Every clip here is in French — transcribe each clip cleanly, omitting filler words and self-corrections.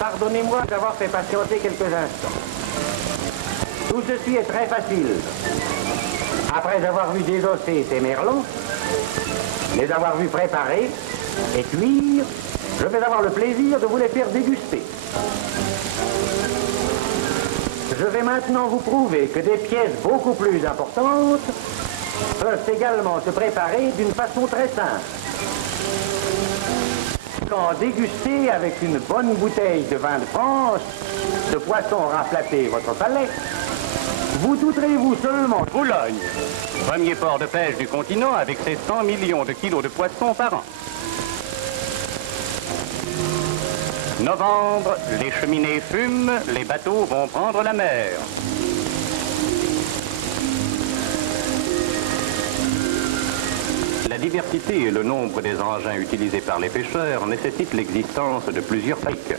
Pardonnez-moi d'avoir fait patienter quelques instants. Tout ceci est très facile. Après avoir vu désosser ces merlons, les avoir vus préparer et cuire, je vais avoir le plaisir de vous les faire déguster. Je vais maintenant vous prouver que des pièces beaucoup plus importantes peuvent également se préparer d'une façon très simple. Quand dégustez avec une bonne bouteille de vin de France, ce poisson aura flatté votre palais, vous douterez-vous seulement Boulogne, premier port de pêche du continent avec ses 100 millions de kilos de poissons par an. Novembre, les cheminées fument, les bateaux vont prendre la mer. La diversité et le nombre des engins utilisés par les pêcheurs nécessitent l'existence de plusieurs briques.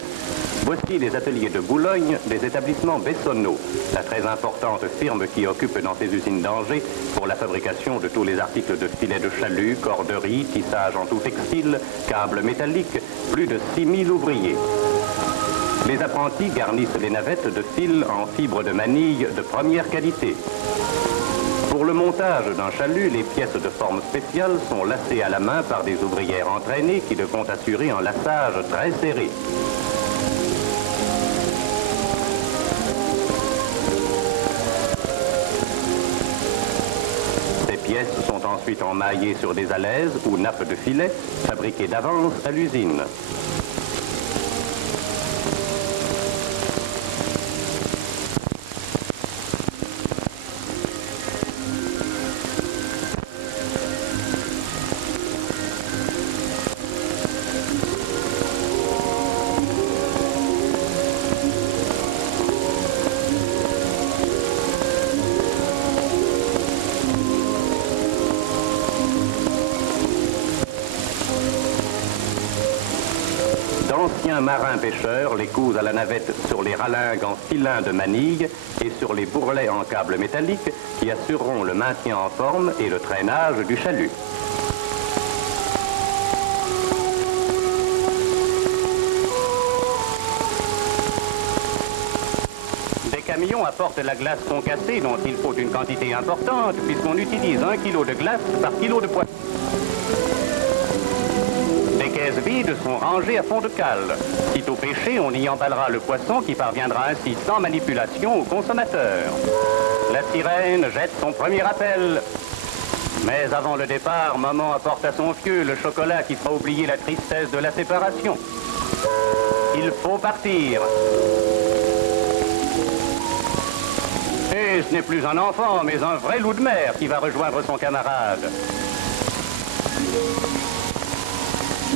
Voici les ateliers de Boulogne des établissements Bessonneau, la très importante firme qui occupe dans ses usines d'Angers pour la fabrication de tous les articles de filets de chalut, corderie, tissage en tout textile, câbles métalliques, plus de 6000 ouvriers. Les apprentis garnissent les navettes de fils en fibre de manille de première qualité. Pour le montage d'un chalut, les pièces de forme spéciale sont lacées à la main par des ouvrières entraînées qui devront assurer un laçage très serré. Ces pièces sont ensuite emmaillées sur des alaises ou nappes de filet fabriquées d'avance à l'usine. D'anciens marins-pêcheurs les cousent à la navette sur les ralingues en filins de manille et sur les bourrelets en câbles métalliques qui assureront le maintien en forme et le traînage du chalut. Des camions apportent la glace concassée dont il faut une quantité importante puisqu'on utilise 1 kg de glace par kilo de poisson. Les caisses vides sont rangées à fond de cale. Sitôt pêché, on y emballera le poisson qui parviendra ainsi sans manipulation au consommateur. La sirène jette son premier appel. Mais avant le départ, maman apporte à son fieu le chocolat qui fera oublier la tristesse de la séparation. Il faut partir. Et ce n'est plus un enfant, mais un vrai loup de mer qui va rejoindre son camarade.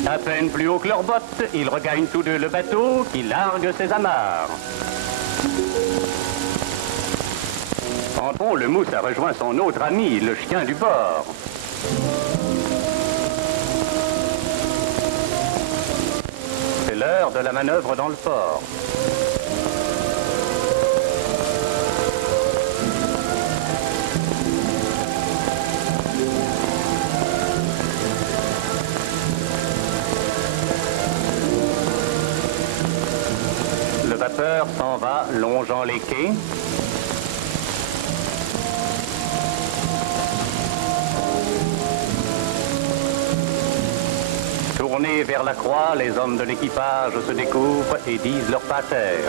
À peine plus haut que leurs bottes, ils regagnent tous deux le bateau qui largue ses amarres. En fond, le mousse a rejoint son autre ami, le chien du bord. C'est l'heure de la manœuvre dans le port. Le vapeur s'en va, longeant les quais. Tournés vers la croix, les hommes de l'équipage se découvrent et disent leur pater.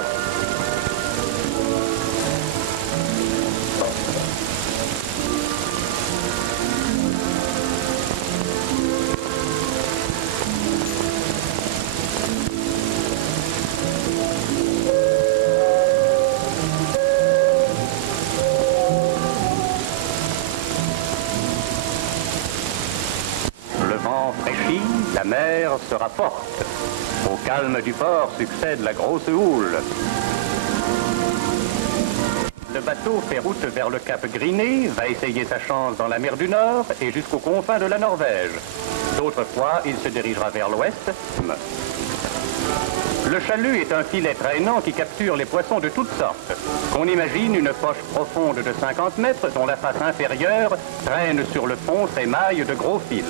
Fraîchit, la mer sera forte. Au calme du port succède la grosse houle. Le bateau fait route vers le cap Griné, va essayer sa chance dans la mer du Nord et jusqu'aux confins de la Norvège. D'autres fois, il se dirigera vers l'ouest. Le chalut est un filet traînant qui capture les poissons de toutes sortes. On imagine une poche profonde de 50 mètres dont la face inférieure traîne sur le fond ses mailles de gros fils.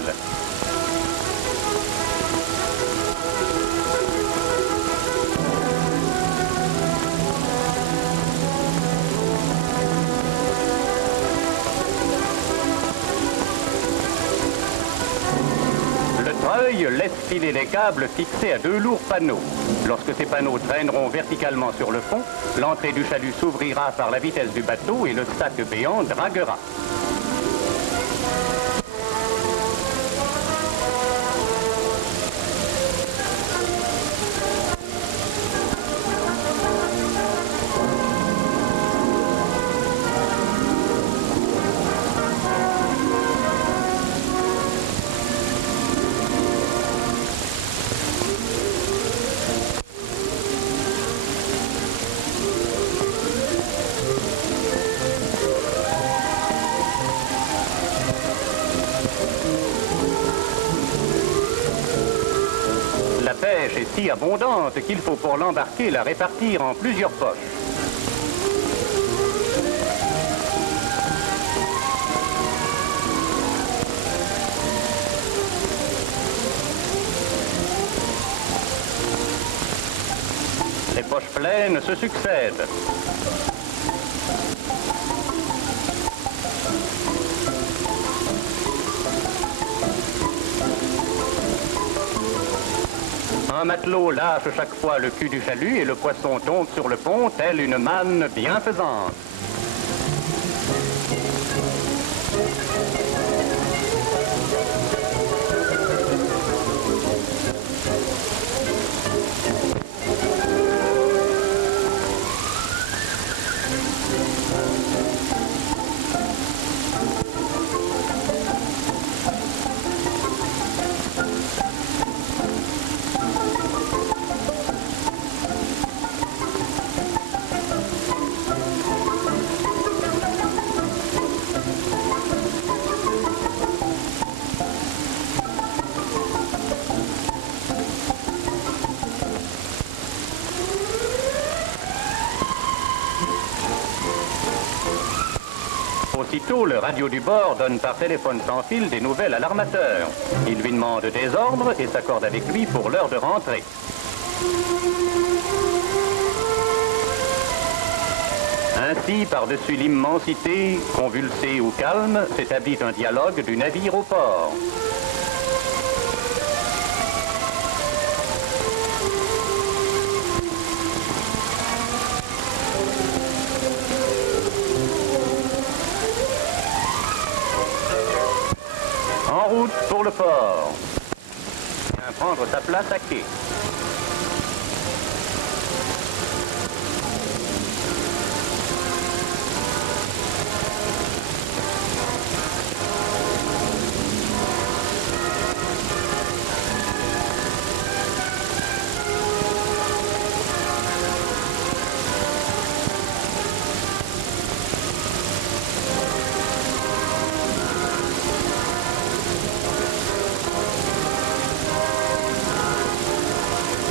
l'œil, laisse filer les câbles fixés à 2 lourds panneaux. Lorsque ces panneaux traîneront verticalement sur le fond, l'entrée du chalut s'ouvrira par la vitesse du bateau et le sac béant draguera. La pêche est si abondante qu'il faut pour l'embarquer la répartir en plusieurs poches. Les poches pleines se succèdent. Un matelot lâche chaque fois le cul du chalut et le poisson tombe sur le pont tel une manne bienfaisante. Aussitôt, le radio du bord donne par téléphone sans fil des nouvelles à l'armateur. Il lui demande des ordres et s'accorde avec lui pour l'heure de rentrée. Ainsi, par-dessus l'immensité, convulsée ou calme, s'établit un dialogue du navire au port. En route pour le port. Vient prendre sa place à quai.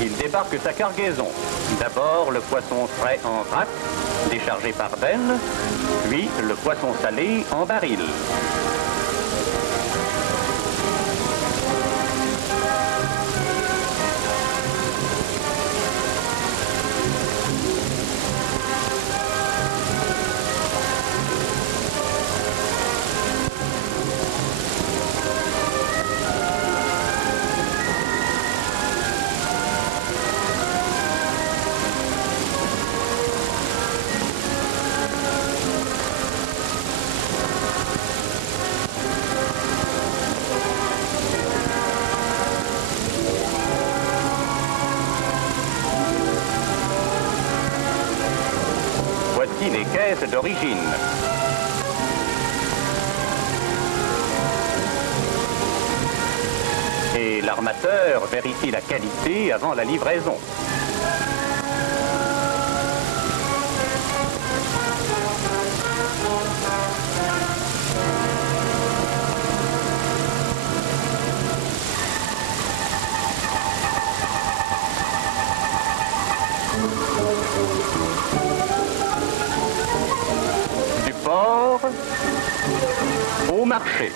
Il débarque sa cargaison. D'abord le poisson frais en vrac, déchargé par benne, puis le poisson salé en baril. Voici les caisses d'origine. Et l'armateur vérifie la qualité avant la livraison. Du port au marché.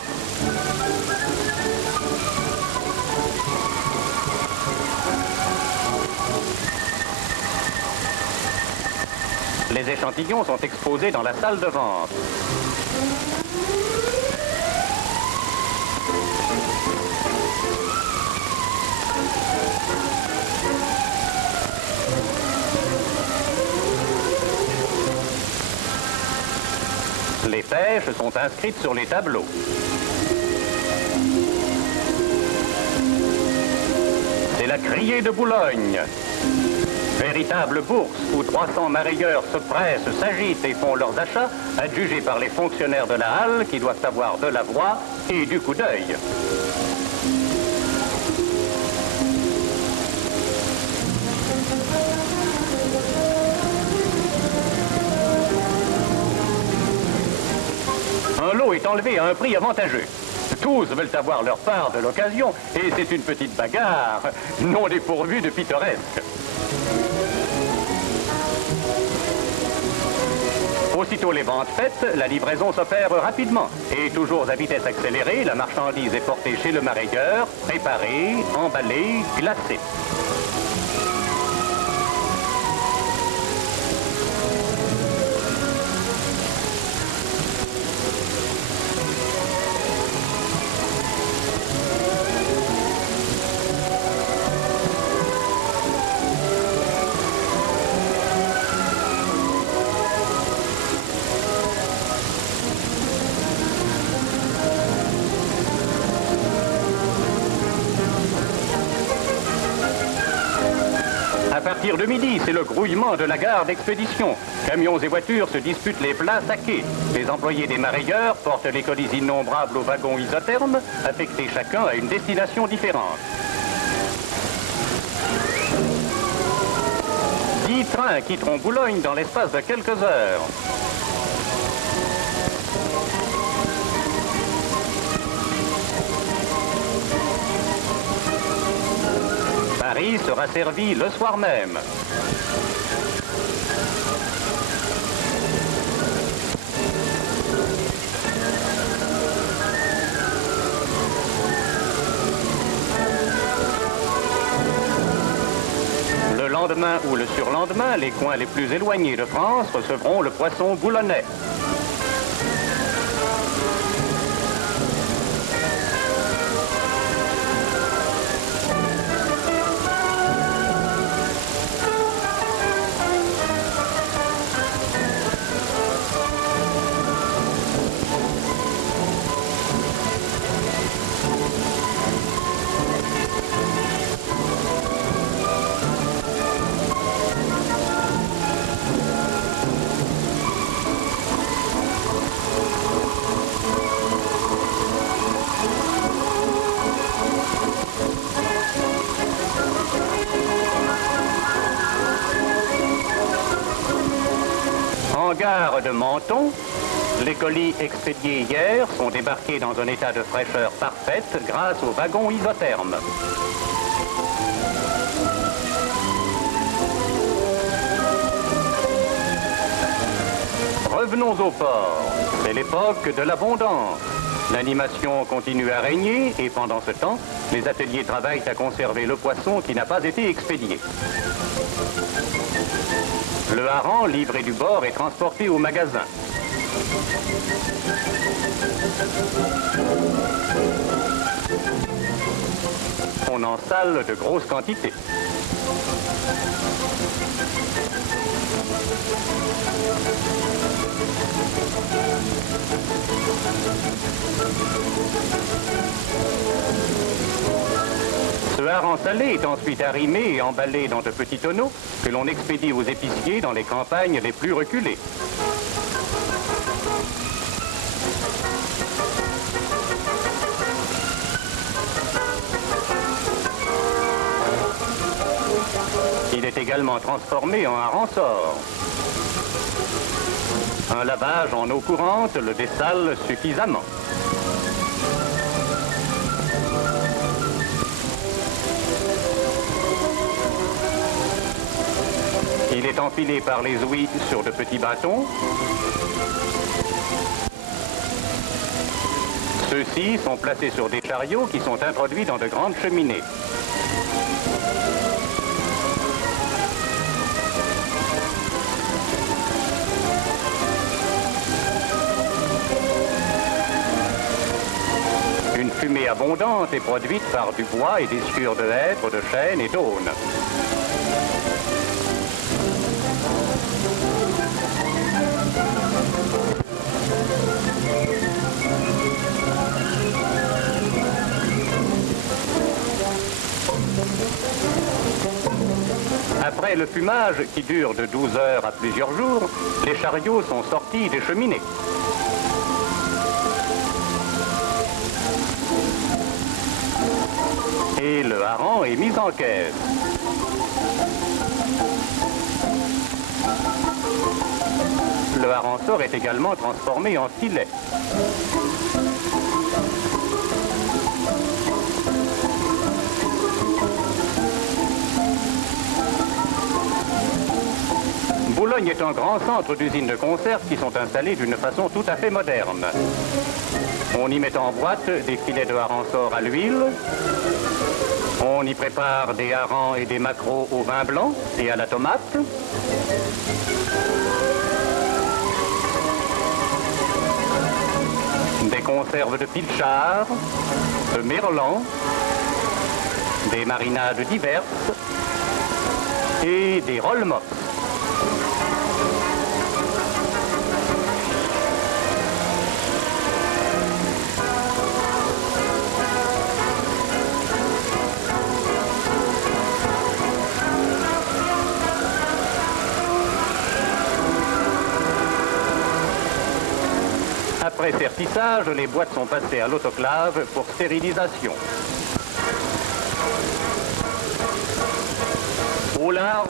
Les échantillons sont exposés dans la salle de vente. Les pêches sont inscrites sur les tableaux. C'est la criée de Boulogne. Véritable bourse où 300 mareyeurs se pressent, s'agitent et font leurs achats, adjugés par les fonctionnaires de la halle qui doivent avoir de la voix et du coup d'œil. Un lot est enlevé à un prix avantageux. Tous veulent avoir leur part de l'occasion et c'est une petite bagarre, non dépourvue de pittoresque. Aussitôt les ventes faites, la livraison s'opère rapidement. Et toujours à vitesse accélérée, la marchandise est portée chez le mareyeur, préparée, emballée, glacée. À partir de midi, c'est le grouillement de la gare d'expédition. Camions et voitures se disputent les places à quai. Les employés des mareyeurs portent les colis innombrables aux wagons isothermes, affectés chacun à une destination différente. 10 trains quitteront Boulogne dans l'espace de quelques heures. Paris sera servi le soir même. Le lendemain ou le surlendemain, les coins les plus éloignés de France recevront le poisson boulonnais. En gare de Menton, les colis expédiés hier sont débarqués dans un état de fraîcheur parfaite grâce aux wagons isothermes. Revenons au port. C'est l'époque de l'abondance. L'animation continue à régner et pendant ce temps, les ateliers travaillent à conserver le poisson qui n'a pas été expédié. Le hareng livré du bord est transporté au magasin. On en sale de grosses quantités. Ce hareng salé est ensuite arrimé et emballé dans de petits tonneaux que l'on expédie aux épiciers dans les campagnes les plus reculées. Il est également transformé en hareng-sort. Un lavage en eau courante le dessale suffisamment. Il est empilé par les ouïes sur de petits bâtons. Ceux-ci sont placés sur des chariots qui sont introduits dans de grandes cheminées. Une fumée abondante est produite par du bois et des sciures de hêtre, de chêne et d'aune. Après le fumage, qui dure de 12 heures à plusieurs jours, les chariots sont sortis des cheminées. Et le hareng est mis en caisse. Le hareng-sort est également transformé en filet. Boulogne est un grand centre d'usines de conserve qui sont installées d'une façon tout à fait moderne. On y met en boîte des filets de hareng-sort à l'huile. On y prépare des harengs et des maquereaux au vin blanc et à la tomate. Des conserves de pilchard, de merlan, des marinades diverses et des rollmops. Après sertissage, les boîtes sont passées à l'autoclave pour stérilisation. Au large,